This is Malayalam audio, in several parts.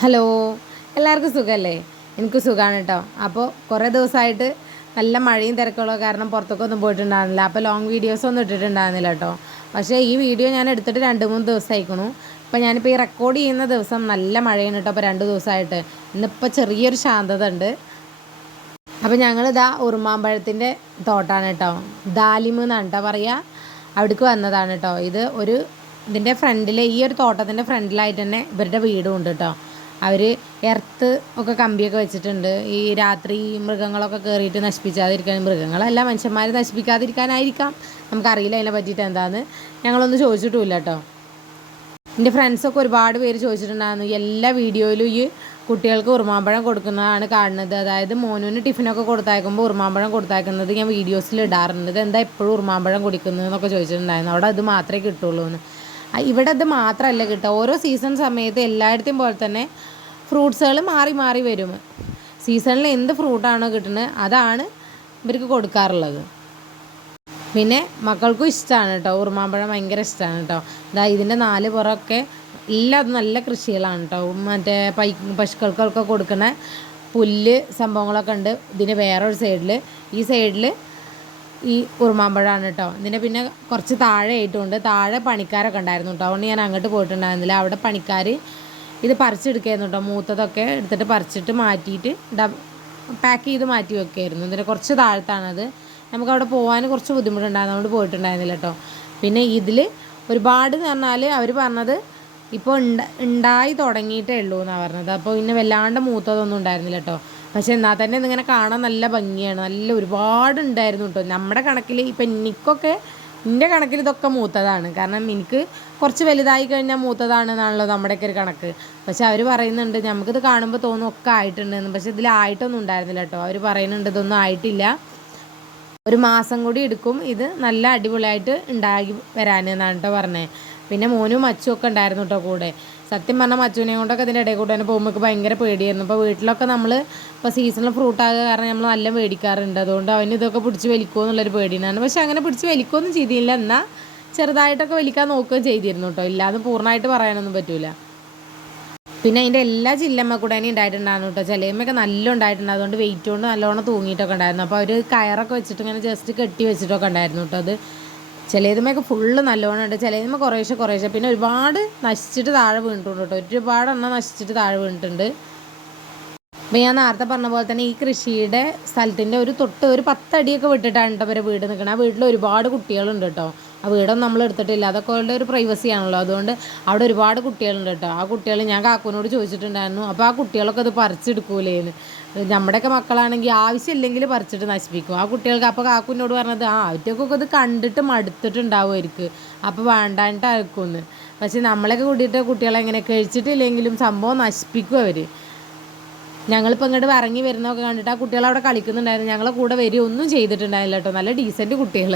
ഹലോ എല്ലാവർക്കും സുഖമല്ലേ എനിക്ക് സുഖമാണ് കേട്ടോ അപ്പോൾ കുറേ ദിവസമായിട്ട് നല്ല മഴയും തിരക്കുള്ള കാരണം പുറത്തൊക്കെ ഒന്നും പോയിട്ടുണ്ടായിരുന്നില്ല. അപ്പോൾ ലോങ് വീഡിയോസ് ഒന്നും ഇട്ടിട്ടുണ്ടായിരുന്നില്ല കേട്ടോ പക്ഷേ ഈ വീഡിയോ ഞാൻ എടുത്തിട്ട് രണ്ട് മൂന്ന് ദിവസമായിക്കണു അപ്പോൾ ഞാനിപ്പോൾ ഈ റെക്കോർഡ് ചെയ്യുന്ന ദിവസം നല്ല മഴയാണ് കേട്ടോ അപ്പോൾ രണ്ട് ദിവസമായിട്ട് ഇന്നിപ്പോൾ ചെറിയൊരു ശാന്തത ഉണ്ട്. അപ്പോൾ ഞങ്ങളിതാ ഉറുമാമ്പഴത്തിന്റെ തോട്ടാണ് കേട്ടോ ദാലിമ് എന്നാണ് കേട്ടോ പറയുക അവിടേക്ക് വന്നതാണ് കേട്ടോ ഇത് ഒരു ഇതിന്റെ ഫ്രണ്ടിൽ ഈ ഒരു തോട്ടത്തിന്റെ ഫ്രണ്ടിലായിട്ട് തന്നെ ഇവരുടെ വീടും ഉണ്ട് കേട്ടോ അവർ എർത്ത് ഒക്കെ കമ്പിയൊക്കെ വെച്ചിട്ടുണ്ട്. ഈ രാത്രി മൃഗങ്ങളൊക്കെ കയറിയിട്ട് നശിപ്പിക്കാതിരിക്കാൻ മൃഗങ്ങളല്ല മനുഷ്യന്മാർ നശിപ്പിക്കാതിരിക്കാനായിരിക്കാം. നമുക്കറിയില്ല അതിനെ പറ്റിയിട്ട് എന്താണെന്ന് ഞങ്ങളൊന്നും ചോദിച്ചിട്ടുമില്ല കേട്ടോ. എന്റെ ഫ്രണ്ട്സൊക്കെ ഒരുപാട് പേര് ചോദിച്ചിട്ടുണ്ടായിരുന്നു. എല്ലാ വീഡിയോയിലും ഈ കുട്ടികൾക്ക് ഉറുമാമ്പഴം കൊടുക്കുന്നതാണ് കാണുന്നത്. അതായത് മോനുവിന് ടിഫിനൊക്കെ കൊടുത്തയക്കുമ്പോൾ ഉറുമാമ്പഴം കൊടുത്തയക്കുന്നത് ഞാൻ വീഡിയോസിൽ ഇടാറുണ്ട്. ഇത് എന്താ എപ്പോഴും ഉറുമാമ്പഴം കുടിക്കുന്നത് എന്നൊക്കെ ചോദിച്ചിട്ടുണ്ടായിരുന്നു. അവിടെ അത് മാത്രമേ കിട്ടുള്ളൂ എന്ന് ഇവിടെ അത് മാത്രമല്ല കിട്ടുക ഓരോ സീസൺ സമയത്ത് എല്ലായിടത്തും പോലെ തന്നെ ഫ്രൂട്ട്സുകൾ മാറി മാറി വരും. സീസണിൽ എന്ത് ഫ്രൂട്ടാണോ കിട്ടുന്നത് അതാണ് ഇവർക്ക് കൊടുക്കാറുള്ളത്. പിന്നെ മക്കൾക്കും ഇഷ്ടമാണ് കേട്ടോ. ഉറുമാമ്പഴം ഭയങ്കര ഇഷ്ടമാണ് കേട്ടോ. ഇതാ ഇതിന്റെ നാല് പുറമൊക്കെ എല്ലാം നല്ല കൃഷികളാണ് കേട്ടോ. മറ്റേ പൈ പശുക്കൾക്കൊക്കെ കൊടുക്കുന്ന പുല്ല് സംഭവങ്ങളൊക്കെ ഉണ്ട്. ഇതിന്റെ വേറൊരു സൈഡിൽ ഈ സൈഡിൽ ഈ ഉറുമാമ്പഴമാണ് കേട്ടോ. ഇതിന്റെ പിന്നെ കുറച്ച് താഴെ ആയിട്ടുണ്ട്. താഴെ പണിക്കാരൊക്കെ ഉണ്ടായിരുന്നു കേട്ടോ. അതുകൊണ്ട് ഞാൻ അങ്ങോട്ട് പോയിട്ടുണ്ടായിരുന്നില്ല. അവിടെ പണിക്കാർ ഇത് പറിച്ചെടുക്കായിരുന്നു കേട്ടോ. മൂത്തതൊക്കെ എടുത്തിട്ട് പറിച്ചിട്ട് മാറ്റിയിട്ട് ഡബ് പാക്ക് ചെയ്ത് മാറ്റി വെക്കായിരുന്നു. ഇതിന്റെ കുറച്ച് താഴത്താണത്. നമുക്ക് അവിടെ പോകാൻ കുറച്ച് ബുദ്ധിമുട്ടുണ്ടായിരുന്നു. അതുകൊണ്ട് പോയിട്ടുണ്ടായിരുന്നില്ല കേട്ടോ. പിന്നെ ഇതിൽ ഒരുപാട് എന്ന് പറഞ്ഞാൽ അവർ പറഞ്ഞത് ഇപ്പോൾ ഉണ്ട ഉണ്ടായി തുടങ്ങിയിട്ടേ ഉള്ളൂ എന്നാണ് പറഞ്ഞത്. അപ്പോൾ പിന്നെ വല്ലാണ്ട് മൂത്തതൊന്നും ഉണ്ടായിരുന്നില്ല കേട്ടോ. പക്ഷെ എന്നാൽ തന്നെ ഇങ്ങനെ കാണാൻ നല്ല ഭംഗിയാണ്. നല്ല ഒരുപാട് ഉണ്ടായിരുന്നു കേട്ടോ നമ്മുടെ കണക്കിൽ ഇപ്പം എനിക്കൊക്കെ എന്റെ കണക്കിൽ ഇതൊക്കെ മൂത്തതാണ്. കാരണം എനിക്ക് കുറച്ച് വലുതായി കഴിഞ്ഞാൽ മൂത്തതാണെന്നാണല്ലോ നമ്മുടെയൊക്കെ ഒരു കണക്ക്. പക്ഷെ അവർ പറയുന്നുണ്ട് നമുക്കിത് കാണുമ്പോൾ തോന്നും ഒക്കെ ആയിട്ടുണ്ടെന്ന്. പക്ഷെ ഇതിലായിട്ടൊന്നും ഉണ്ടായിരുന്നില്ല കേട്ടോ അവർ പറയുന്നുണ്ട് ഇതൊന്നും ആയിട്ടില്ല. ഒരു മാസം കൂടി എടുക്കും. ഇത് നല്ല അടിപൊളിയായിട്ട് ഉണ്ടാക്കി വരാൻ എന്നാണ് കേട്ടോ പറഞ്ഞത് പിന്നെ മോനും അച്ചും ഒക്കെ ഉണ്ടായിരുന്നു കേട്ടോ കൂടെ. സത്യം പറഞ്ഞാൽ മച്ചുവിനെയും കൊണ്ടൊക്കെ ഇതിന്റെ ഇടയിൽ കൂടെ തന്നെ പോകുമ്പോൾ ഭയങ്കര പേടിയായിരുന്നു. അപ്പോൾ വീട്ടിലൊക്കെ നമ്മൾ ഇപ്പോൾ സീസണൽ ഫ്രൂട്ട് ആകുക കാരണം നമ്മൾ നല്ല മേടിക്കാറുണ്ട്. അതുകൊണ്ട് അവന് ഇതൊക്കെ പിടിച്ച് വലിക്കുമോ എന്നുള്ളൊരു പേടിയാണ് പക്ഷേ അങ്ങനെ പിടിച്ച് വലിക്കുകയൊന്നും ചെയ്തില്ല. എന്നാൽ ചെറുതായിട്ടൊക്കെ വലിക്കാൻ നോക്കുകയും ചെയ്തിരുന്നു കേട്ടോ ഇല്ലാതെ പൂർണമായിട്ട് പറയാനൊന്നും പറ്റില്ല പിന്നെ അതിന്റെ എല്ലാ ചില്ലമ്മ കൂടെ തന്നെ ഉണ്ടായിട്ടുണ്ടായിരുന്നു കേട്ടോ ചിലയമ്മയൊക്കെ നല്ല ഉണ്ടായിട്ടുണ്ട്. അതുകൊണ്ട് വെയിറ്റ് കൊണ്ട് നല്ലോണം തൂങ്ങിയിട്ടൊക്കെ ഉണ്ടായിരുന്നു. അപ്പോൾ അവർ കയറൊക്കെ വെച്ചിട്ട് ഇങ്ങനെ ജസ്റ്റ് കെട്ടി വെച്ചിട്ടൊക്കെ ഉണ്ടായിരുന്നു കേട്ടോ അത് ചിലതുമൊക്കെ ഫുള്ള് നല്ലോണം ഉണ്ട് ചിലതുമ്പോൾ കുറേശ്ശെ കുറേശ്ശെ. പിന്നെ ഒരുപാട് നശിച്ചിട്ട് താഴെ വീണിട്ടുണ്ട് കേട്ടോ ഒരുപാട് എണ്ണം നശിച്ചിട്ട് താഴെ വീണിട്ടുണ്ട്. അപ്പോൾ ഞാൻ നേരത്തെ പറഞ്ഞ പോലെ തന്നെ ഈ കൃഷിയുടെ സ്ഥലത്തിന്റെ ഒരു തൊട്ട് ഒരു പത്തടിയൊക്കെ വിട്ടിട്ടാണ് കേട്ടോ വരെ വീട് നിൽക്കുന്നത് ആ വീട്ടിൽ ഒരുപാട് കുട്ടികളുണ്ട് കേട്ടോ ആ വീടൊന്നും നമ്മൾ എടുത്തിട്ടില്ല. അതൊക്കെ അവരുടെ ഒരു പ്രൈവസി ആണല്ലോ. അതുകൊണ്ട് അവിടെ ഒരുപാട് കുട്ടികളുണ്ട് കേട്ടോ ആ കുട്ടികൾ ഞാൻ കാക്കുവിനോട് ചോദിച്ചിട്ടുണ്ടായിരുന്നു. അപ്പോൾ ആ കുട്ടികളൊക്കെ അത് പറിച്ചെടുക്കൂലേന്ന്. നമ്മുടെയൊക്കെ മക്കളാണെങ്കിൽ ആവശ്യമില്ലെങ്കിൽ പറിച്ചിട്ട് നശിപ്പിക്കും. ആ കുട്ടികൾക്ക് അപ്പോൾ കാക്കുവിനോട് പറഞ്ഞത് ആ അവറ്റൊക്കെ ഇത് കണ്ടിട്ട് മടുത്തിട്ടുണ്ടാവും അവർക്ക് അപ്പോൾ വേണ്ടാണ്ടായിരിക്കുമെന്ന് പക്ഷെ നമ്മളൊക്കെ കൂട്ടിയിട്ട് കുട്ടികളെ എങ്ങനെ കഴിച്ചിട്ടില്ലെങ്കിലും സംഭവം നശിപ്പിക്കും അവർ ഞങ്ങളിപ്പോൾ ഇങ്ങോട്ട് ഇറങ്ങി വരുന്നതൊക്കെ കണ്ടിട്ട് ആ കുട്ടികൾ അവിടെ കളിക്കുന്നുണ്ടായിരുന്നു. ഞങ്ങളെ കൂടെ വരിക ഒന്നും ചെയ്തിട്ടുണ്ടായില്ല കേട്ടോ. നല്ല ഡീസന്റ് കുട്ടികൾ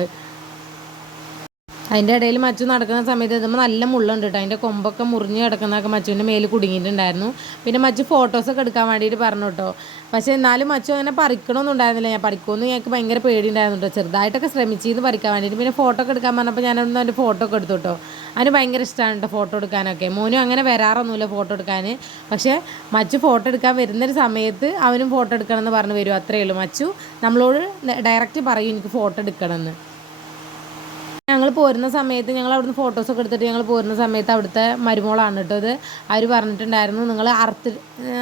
അതിന്റെ ഇടയിൽ മച്ചു നടക്കുന്ന സമയത്ത് എത്തുമ്പോൾ നല്ല മുള്ളുണ്ട് കേട്ടോ അതിന്റെ കൊമ്പൊക്കെ മുറിഞ്ഞ് കിടക്കുന്നതൊക്കെ മച്ചുവിന്റെ മേലിൽ കുടുങ്ങിയിട്ടുണ്ടായിരുന്നു. പിന്നെ മച്ചു ഫോട്ടോസൊക്കെ എടുക്കാൻ വേണ്ടിയിട്ട് പറഞ്ഞു കേട്ടോ പക്ഷേ എന്നാലും മച്ചു അങ്ങനെ പറിക്കണമൊന്നും ഉണ്ടായിരുന്നില്ല. ഞാൻ പറിക്കുമെന്ന് ഞങ്ങൾക്ക് ഭയങ്കര പേടിയുണ്ടായിരുന്നു കേട്ടോ ചെറുതായിട്ടൊക്കെ ശ്രമിച്ചിരുന്നു പറിക്കാൻ വേണ്ടിയിട്ട്. പിന്നെ ഫോട്ടോ ഒക്കെ എടുക്കാൻ പറഞ്ഞപ്പോൾ ഞാൻ അവിടുന്ന് അവന്റെ ഫോട്ടോ ഒക്കെ എടുത്തു കേട്ടോ അവന് ഭയങ്കര ഇഷ്ടമാണ് കേട്ടോ ഫോട്ടോ എടുക്കാനൊക്കെ. മോനും അങ്ങനെ വരാറൊന്നുമില്ല ഫോട്ടോ എടുക്കാൻ. പക്ഷേ മച്ചു ഫോട്ടോ എടുക്കാൻ വരുന്നൊരു സമയത്ത് അവനും ഫോട്ടോ എടുക്കണം പറഞ്ഞു വരും. അത്രയേ ഉള്ളൂ. മച്ചു നമ്മളോട് ഡയറക്റ്റ് പറയും എനിക്ക് ഫോട്ടോ എടുക്കണമെന്ന്. പോരുന്ന സമയത്ത് ഞങ്ങൾ അവിടുന്ന് ഫോട്ടോസൊക്കെ എടുത്തിട്ട് ഞങ്ങൾ പോരുന്ന സമയത്ത് അവിടുത്തെ മരുമോളാണ് കേട്ടോ അത് അവർ പറഞ്ഞിട്ടുണ്ടായിരുന്നു നിങ്ങൾ അറുത്ത്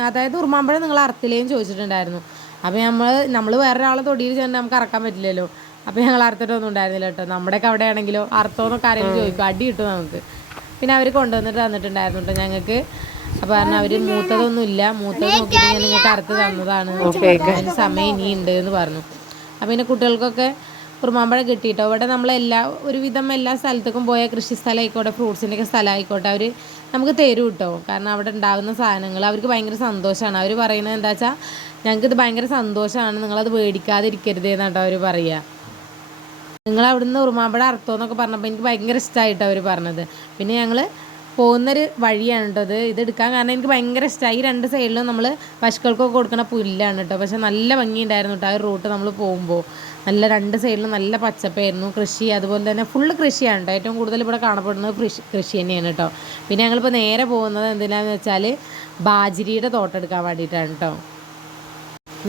അതായത് ഉറുമാമ്പഴം നിങ്ങൾ അർത്തിലേയും ചോദിച്ചിട്ടുണ്ടായിരുന്നു. അപ്പോൾ നമ്മൾ നമ്മൾ വേറൊരാളെ തൊടിയിൽ ചെന്ന് നമുക്ക് അറക്കാൻ പറ്റില്ലല്ലോ. അപ്പോൾ ഞങ്ങൾ അറുത്തിട്ടൊന്നും ഉണ്ടായിരുന്നില്ല കേട്ടോ. നമ്മുടെയൊക്കെ അവിടെ ആണെങ്കിലോ അറുത്തോന്നൊക്കെ ആരെങ്കിലും ചോദിക്കും. അടി കിട്ടും നമുക്ക്. പിന്നെ അവർ കൊണ്ടുവന്നിട്ട് തന്നിട്ടുണ്ടായിരുന്നു കേട്ടോ ഞങ്ങൾക്ക്. അപ്പോൾ പറഞ്ഞ അവർ മൂത്തതൊന്നും ഇല്ല. മൂത്തത് നോക്കിയിട്ട് ഞാൻ നിങ്ങൾക്ക് അറുത്ത് തന്നതാണ്. അതിന് സമയം ഇനിയുണ്ട് എന്ന് പറഞ്ഞു. അപ്പോൾ പിന്നെ കുട്ടികൾക്കൊക്കെ കുറുമാമ്പഴം കിട്ടിയിട്ടോ? ഇവിടെ നമ്മളെല്ലാ ഒരുവിധം എല്ലാ സ്ഥലത്തേക്കും പോയ കൃഷി സ്ഥലം ആയിക്കോട്ടെ ഫ്രൂട്ട്സിന്റെ ഒക്കെ സ്ഥലം ആയിക്കോട്ടെ അവർ നമുക്ക് തരും കേട്ടോ. കാരണം അവിടെ ഉണ്ടാകുന്ന സാധനങ്ങൾ അവർക്ക് ഭയങ്കര സന്തോഷമാണ്. അവർ പറയുന്നത് എന്താ വെച്ചാൽ ഞങ്ങൾക്കിത് ഭയങ്കര സന്തോഷമാണ് നിങ്ങളത് മേടിക്കാതിരിക്കരുത് എന്നാട്ടോ അവർ പറയുക. നിങ്ങൾ അവിടുന്ന് ഉറുമാമ്പഴം അർത്ഥം എന്നൊക്കെ പറഞ്ഞപ്പോൾ എനിക്ക് ഭയങ്കര ഇഷ്ടമായിട്ടോ അവർ പറഞ്ഞത്. പിന്നെ ഞങ്ങൾ പോകുന്നൊരു വഴിയാണ് കേട്ടോ ഇത്. ഇത് എടുക്കാൻ കാരണം എനിക്ക് ഭയങ്കര ഇഷ്ടമായി ഈ രണ്ട് സൈഡിലും നമ്മൾ പശുക്കൾക്കൊക്കെ കൊടുക്കുന്ന പുല്ലാണ് കേട്ടോ. പക്ഷെ നല്ല ഭംഗിയുണ്ടായിരുന്നു കേട്ടോ ആ റൂട്ട് നമ്മൾ പോകുമ്പോൾ നല്ല രണ്ട് സൈഡിലും നല്ല പച്ചപ്പായിരുന്നു. കൃഷി അതുപോലെ തന്നെ ഫുള്ള് കൃഷിയാണ് കേട്ടോ ഏറ്റവും കൂടുതൽ ഇവിടെ കാണപ്പെടുന്നത് കൃഷി കൃഷി തന്നെയാണ് കേട്ടോ പിന്നെ ഞങ്ങളിപ്പോൾ നേരെ പോകുന്നത് എന്തിനാന്ന് വെച്ചാൽ ബാജിരിയുടെ തോട്ടം എടുക്കാൻ വേണ്ടിയിട്ടാണ് കേട്ടോ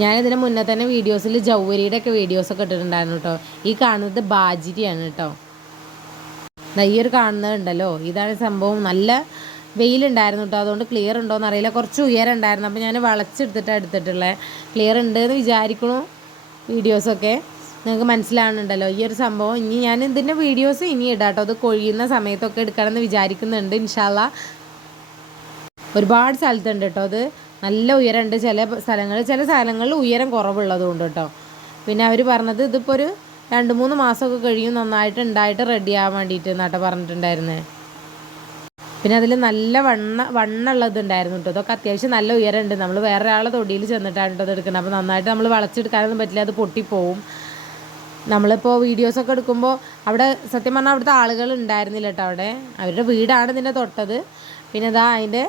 ഞാനിതിന് മുന്നേ തന്നെ വീഡിയോസിൽ ജൗവരിയുടെ ഒക്കെ വീഡിയോസ് ഒക്കെ ഇട്ടിട്ടുണ്ടായിരുന്നു കേട്ടോ ഈ കാണുന്നത് ബാജിരിയാണ് കേട്ടോ ഈ ഒരു കാണുന്നതുണ്ടല്ലോ ഇതാണ് സംഭവം. നല്ല വെയിലുണ്ടായിരുന്നു കേട്ടോ അതുകൊണ്ട് ക്ലിയർ ഉണ്ടോയെന്ന് അറിയില്ല. കുറച്ച് ഉയരം ഉണ്ടായിരുന്നു. അപ്പോൾ ഞാൻ വളച്ചെടുത്തിട്ടാണ് എടുത്തിട്ടുള്ളത് ക്ലിയർ ഉണ്ട് എന്ന് വിചാരിക്കണു വീഡിയോസൊക്കെ നിങ്ങൾക്ക് മനസ്സിലാവുന്നുണ്ടല്ലോ. ഈ ഒരു സംഭവം ഇനി ഞാൻ ഇതിന്റെ വീഡിയോസ് ഇനി ഇടാം കേട്ടോ അത് കൊഴിയുന്ന സമയത്തൊക്കെ എടുക്കണമെന്ന് വിചാരിക്കുന്നുണ്ട് ഇൻഷാല്ല ഒരുപാട് സ്ഥലത്തുണ്ട് കേട്ടോ അത്. നല്ല ഉയരമുണ്ട് ചില സ്ഥലങ്ങളിൽ. ചില സ്ഥലങ്ങളിൽ ഉയരം കുറവുള്ളതുകൊണ്ട് കേട്ടോ. പിന്നെ അവർ പറഞ്ഞത് ഇതിപ്പോൾ ഒരു രണ്ട് മൂന്ന് മാസമൊക്കെ കഴിയും നന്നായിട്ട് ഉണ്ടായിട്ട് റെഡി ആവാൻ വേണ്ടിയിട്ട് എന്നാട്ടോ പറഞ്ഞിട്ടുണ്ടായിരുന്നത് പിന്നെ അതിൽ നല്ല വണ്ണ വണ്ണുള്ളതുണ്ടായിരുന്നു കേട്ടോ. അതൊക്കെ അത്യാവശ്യം നല്ല ഉയരമുണ്ട്. നമ്മൾ വേറെ ഒരാളെ തൊടിയിൽ ചെന്നിട്ടാണ് കേട്ടോ അത് എടുക്കുന്നത് അപ്പോൾ നന്നായിട്ട് നമ്മൾ വളച്ചെടുക്കാനൊന്നും പറ്റില്ല. അത് പൊട്ടിപ്പോവും. നമ്മളിപ്പോൾ വീഡിയോസൊക്കെ എടുക്കുമ്പോൾ അവിടെ സത്യം പറഞ്ഞാൽ അവിടുത്തെ ആളുകൾ ഉണ്ടായിരുന്നില്ല കേട്ടോ അവിടെ. അവരുടെ വീടാണ് ഇതിന്റെ തൊട്ടത്. പിന്നെ ഇതാ അതിന്റെ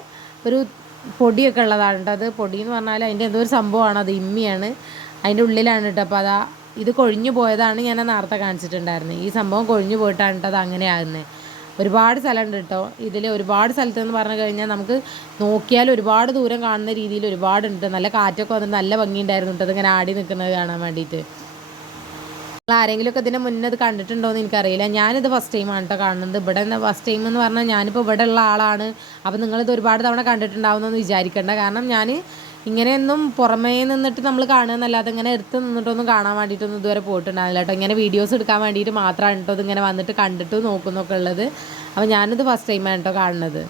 ഒരു പൊടിയൊക്കെ ഉള്ളതാണ് കേട്ടോ അത്. പൊടി എന്ന് പറഞ്ഞാൽ അതിന്റെ എന്തോ ഒരു സംഭവമാണ്. അത് ഇമ്മിയാണ്. അതിന്റെ ഉള്ളിലാണ് കേട്ടോ. അപ്പോൾ അതാ ഇത് കൊഴിഞ്ഞു പോയതാണ് ഞാൻ നേരത്തെ കാണിച്ചിട്ടുണ്ടായിരുന്നത് ഈ സംഭവം കൊഴിഞ്ഞു പോയിട്ടാണ് കേട്ടോ അത് അങ്ങനെ ഒരുപാട് സ്ഥലമുണ്ട് കേട്ടോ. ഇതിൽ ഒരുപാട് സ്ഥലത്തെന്ന് പറഞ്ഞു കഴിഞ്ഞാൽ നമുക്ക് നോക്കിയാൽ ഒരുപാട് ദൂരം കാണുന്ന രീതിയിൽ ഒരുപാടുണ്ട്. നല്ല കാറ്റൊക്കെ വന്നിട്ട് നല്ല ഭംഗിയുണ്ടായിരുന്നു കേട്ടോ. അതിങ്ങനെ ആടി നിൽക്കുന്നത് കാണാൻ വേണ്ടിയിട്ട്. നിങ്ങൾ ആരെങ്കിലുമൊക്കെ ഇതിന് മുന്നേ ഇത് കണ്ടിട്ടുണ്ടോ എന്ന് എനിക്കറിയില്ല. ഞാനിത് ഫസ്റ്റ് ടൈമാണ് കേട്ടോ കാണുന്നത്. ഇവിടെ ഫസ്റ്റ് ടൈം എന്ന് പറഞ്ഞാൽ ഞാനിപ്പോൾ ഇവിടെ ഉള്ള ആളാണ്. അപ്പോൾ നിങ്ങളിത് ഒരുപാട് തവണ കണ്ടിട്ടുണ്ടാവുമെന്നൊന്ന് വിചാരിക്കേണ്ട. കാരണം ഞാൻ ഇങ്ങനെയൊന്നും പുറമേ നിന്നിട്ട് നമ്മൾ കാണുക എന്നല്ലാതെ ഇങ്ങനെ എടുത്ത് നിന്നിട്ടൊന്നും കാണാൻ വേണ്ടിയിട്ടൊന്നും ഇതുവരെ പോയിട്ടുണ്ടാവില്ല കേട്ടോ ഇങ്ങനെ വീഡിയോസ് എടുക്കാൻ വേണ്ടിയിട്ട് മാത്രമാണ് കേട്ടോ ഇങ്ങനെ വന്നിട്ട് കണ്ടിട്ട് നോക്കുന്നൊക്കെ ഉള്ളത്. അപ്പോൾ ഞാനിത് ഫസ്റ്റ് ടൈമാണ് കേട്ടോ കാണുന്നത്.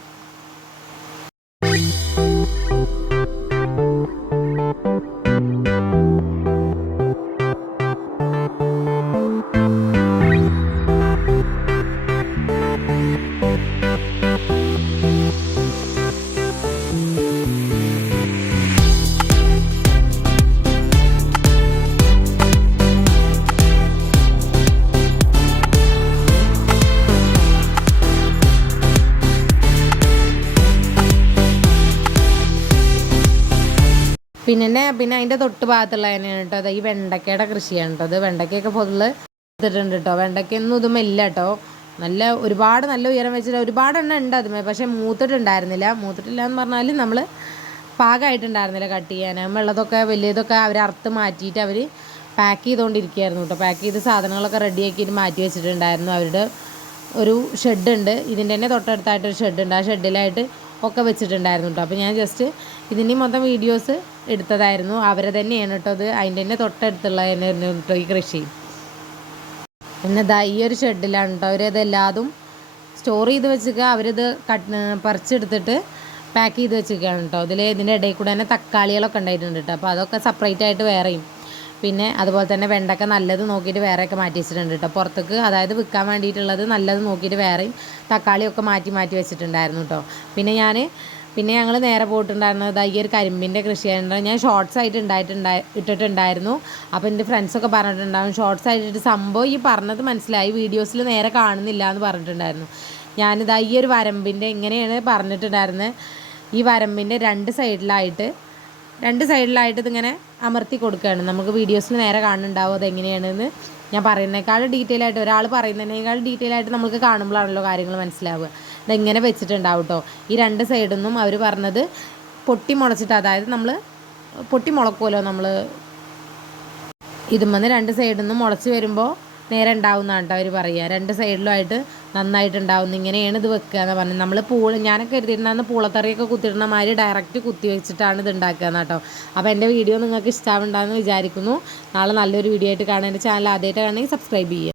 പിന്നെ പിന്നെ അതിന്റെ തൊട്ട് ഭാഗത്തുള്ള തന്നെയാണ് കേട്ടോ. അത് ഈ വെണ്ടക്കയുടെ കൃഷിയാണ് കേട്ടോ. അത് വെണ്ടക്കയൊക്കെ ഫുള്ള് എടുത്തിട്ടുണ്ട് കേട്ടോ. വെണ്ടക്കയൊന്നും ഇതും ഇല്ല കേട്ടോ. നല്ല ഒരുപാട് നല്ല ഉയരം വെച്ചിട്ട് ഒരുപാട് എണ്ണം ഉണ്ട് അതുമേ. പക്ഷേ മൂത്തിട്ടുണ്ടായിരുന്നില്ല. മൂത്തിട്ടില്ല എന്ന് പറഞ്ഞാൽ നമ്മൾ പാകമായിട്ടുണ്ടായിരുന്നില്ല കട്ട് ചെയ്യാൻ. വെള്ളതൊക്കെ വലിയതൊക്കെ അവർ അറുത്ത് മാറ്റിയിട്ട് അവർ പാക്ക് ചെയ്തുകൊണ്ടിരിക്കുകയായിരുന്നു കേട്ടോ. പാക്ക് ചെയ്ത് സാധനങ്ങളൊക്കെ റെഡിയാക്കിയിട്ട് മാറ്റി വെച്ചിട്ടുണ്ടായിരുന്നു. അവരുടെ ഒരു ഷെഡുണ്ട്. ഇതിന്റെ തന്നെ തൊട്ടടുത്തായിട്ടൊരു ഷെഡുണ്ട്. ആ ഷെഡിലായിട്ട് ഒക്കെ വെച്ചിട്ടുണ്ടായിരുന്നു കേട്ടോ അപ്പോൾ ഞാൻ ജസ്റ്റ് ഇതിന്റെ മൊത്തം വീഡിയോസ് എടുത്തതായിരുന്നു. അവരെ തന്നെയാണ് കേട്ടോ അത് അതിന്റെ തന്നെ തൊട്ടടുത്തുള്ള തന്നെയായിരുന്നു കേട്ടോ ഈ കൃഷി. എന്നതാ ഈ ഒരു ഷെഡിലാണ് കേട്ടോ അവരത് എല്ലാതും സ്റ്റോർ ചെയ്ത് വെച്ചിട്ട് അവരിത് കട്ട് പറിച്ചെടുത്തിട്ട് പാക്ക് ചെയ്ത് വെച്ചിരിക്കുകയാണ് കേട്ടോ ഇതിൽ ഇതിന്റെ ഇടയിൽ കൂടെ തന്നെ തക്കാളികളൊക്കെ ഉണ്ടായിട്ടുണ്ട് കേട്ടോ അപ്പോൾ അതൊക്കെ സെപ്പറേറ്റ് ആയിട്ട് വേറെയും. പിന്നെ അതുപോലെ തന്നെ വെണ്ടക്ക നല്ലത് നോക്കിയിട്ട് വേറെയൊക്കെ മാറ്റി വെച്ചിട്ടുണ്ട് കേട്ടോ പുറത്തേക്ക് അതായത് വിൽക്കാൻ വേണ്ടിയിട്ടുള്ളത് നല്ലത് നോക്കിയിട്ട് വേറെയും തക്കാളിയൊക്കെ മാറ്റി മാറ്റി വെച്ചിട്ടുണ്ടായിരുന്നു കേട്ടോ പിന്നെ ഞാൻ പിന്നെ ഞങ്ങൾ നേരെ പോയിട്ടുണ്ടായിരുന്നത് ഈ ഒരു കരിമ്പിന്റെ കൃഷിയാണ് ഞാൻ ഷോർട്സ് ആയിട്ട് ഉണ്ടായിട്ടുണ്ടായി ഇട്ടിട്ടുണ്ടായിരുന്നു. അപ്പോൾ എന്റെ ഫ്രണ്ട്സൊക്കെ പറഞ്ഞിട്ടുണ്ടാവും ഷോർട്സ് ആയിട്ടിട്ട് സംഭവം ഈ പറഞ്ഞത് മനസ്സിലായി. വീഡിയോസിൽ നേരെ കാണുന്നില്ല എന്ന് പറഞ്ഞിട്ടുണ്ടായിരുന്നു. ഞാനിതാ ഈ ഒരു വരമ്പിന്റെ ഇങ്ങനെയാണ് പറഞ്ഞിട്ടുണ്ടായിരുന്നത് ഈ വരമ്പിന്റെ രണ്ട് സൈഡിലായിട്ട് രണ്ട് സൈഡിലായിട്ട് ഇതിങ്ങനെ അമർത്തി കൊടുക്കുകയാണ്. നമുക്ക് വീഡിയോസിൽ നേരെ കാണുന്നുണ്ടാവും അതെങ്ങനെയാണെന്ന് ഞാൻ പറയുന്നതിനേക്കാൾ ഡീറ്റെയിൽ ആയിട്ട് ഒരാൾ പറയുന്നതിനേക്കാൾ ഡീറ്റെയിൽ ആയിട്ട് നമുക്ക് കാണുമ്പോഴാണല്ലോ കാര്യങ്ങൾ മനസ്സിലാവുക. ഇതെങ്ങനെ വെച്ചിട്ടുണ്ടാവും കേട്ടോ ഈ രണ്ട് സൈഡിൽ നിന്നും അവർ പറഞ്ഞത് പൊട്ടി മുളച്ചിട്ട് അതായത് നമ്മൾ പൊട്ടി മുളക്കുമല്ലോ നമ്മൾ ഇതുമെന്ന് രണ്ട് സൈഡിൽ നിന്നും മുളച്ച് വരുമ്പോൾ നേരെ ഉണ്ടാവുന്നതാണ് കേട്ടോ അവർ പറയുക. രണ്ട് സൈഡിലുമായിട്ട് നന്നായിട്ട് ഉണ്ടാവുന്നു ഇങ്ങനെയാണ് ഇത് വെക്കുക എന്ന് പറഞ്ഞത്. നമ്മൾ പൂള ഞാനൊക്കെ കരുതിയിട്ടുണ്ടാകുന്ന പൂളത്തറിയൊക്കെ കുത്തിയിടുന്ന മാതിരി ഡയറക്റ്റ് കുത്തി വെച്ചിട്ടാണ് ഇത് ഉണ്ടാക്കുക കേട്ടോ അപ്പോൾ എന്റെ വീഡിയോ നിങ്ങൾക്ക് ഇഷ്ടമാവുണ്ടാകുമെന്ന് വിചാരിക്കുന്നു. നാളെ നല്ലൊരു വീഡിയോ ആയിട്ട് കാണാൻ എന്റെ ചാനൽ ആദ്യമായിട്ട് കാണണമെങ്കിൽ സബ്സ്ക്രൈബ് ചെയ്യുക.